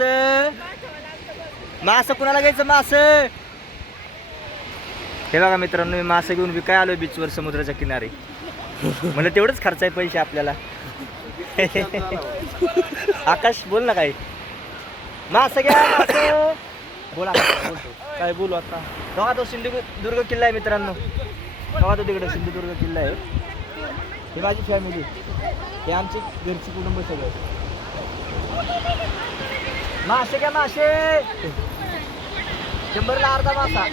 मास मास कुणाला घ्यायचं मास. हे बघा मित्रांनो, मी मासे घेऊन विकाय आलोय बीचवर समुद्राच्या किनारी. म्हणजे तेवढंच खर्च आहे पैसे आपल्याला. आकाश बोल ना काय. मासे घ्या मासे. बोला काय बोलू आता. बघा तो सिंधुदुर्ग किल्ला आहे मित्रांनो. बघा तो तिकडे सिंधुदुर्ग किल्ला आहे. ही माझी फॅमिली, हे आमची घरची कुटुंब सगळं. मासे घ्या मासे. 100ला अर्धा मासा.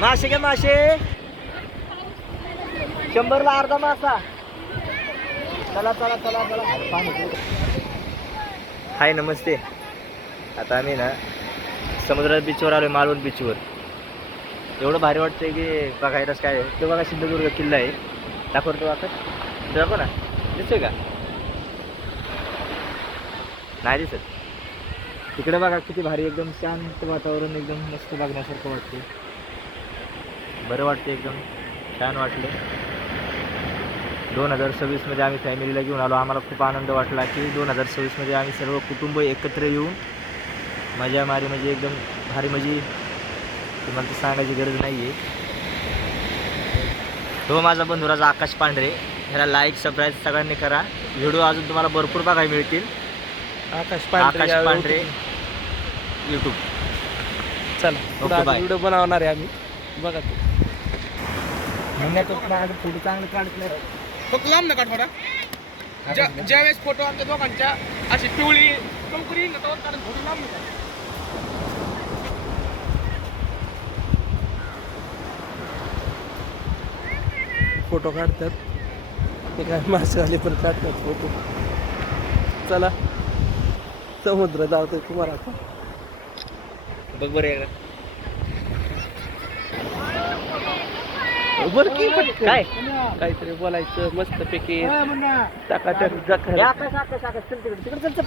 मासे घ्या मासे. 100ला अर्धा मासा. चला चला चला चला. हाय नमस्ते. आता आम्ही ना समुद्रात बीचवर आलोय, मालवण बीचवर. एवढं भारी वाटतंय की बघायलाच काय आहे. तो बघा सिंधुदुर्ग किल्ला आहे. दाखवतो आता, दाखव ना. दिसतोय का? नाही दिसत. तिकडे बघा किती भारी, एकदम शांत वातावरण, एकदम मस्त बघण्यासारखं वाटते. बरं वाटते, एकदम छान वाटलं. 2026 मध्ये आम्ही फॅमिलीला घेऊन आलो. आम्हाला खूप आनंद वाटला की 2026 मध्ये आम्ही सर्व कुटुंब एकत्र येऊन मजा मारी. म्हणजे एकदम भारी. म्हणजे तुम्हाला तर सांगायची गरज नाही आहे. तो माझा बंधुराजा आकाश पांढरे. ह्याला लाईक सबस्क्राईब सगळ्यांनी करा. व्हिडिओ अजून तुम्हाला भरपूर बघायला मिळतील. आकाश आकाश पांढरे यूट्यूब. चला ओके, बाय. व्हिडिओ बनवणार आहे आम्ही. बघा फोटो चांगलं काढले. फक्त लांब नका थोडा. ज्यावेळेस फोटो आमच्या दोघांच्या अशी पिवळी कंकुरी काढून थोडी लांब नका. फोटो काढतात ते काय मासेवाले पण काढतात फोटो. चला समुद्र जावतोय तुम्हाला आता. बघ बरं एकदा. बरं की पटकन. काय काहीतरी बोलायचं मस्त पैकी. टाकाटक जखर. आकाश आकाश आकाश चल तिकडे तिकडे चल.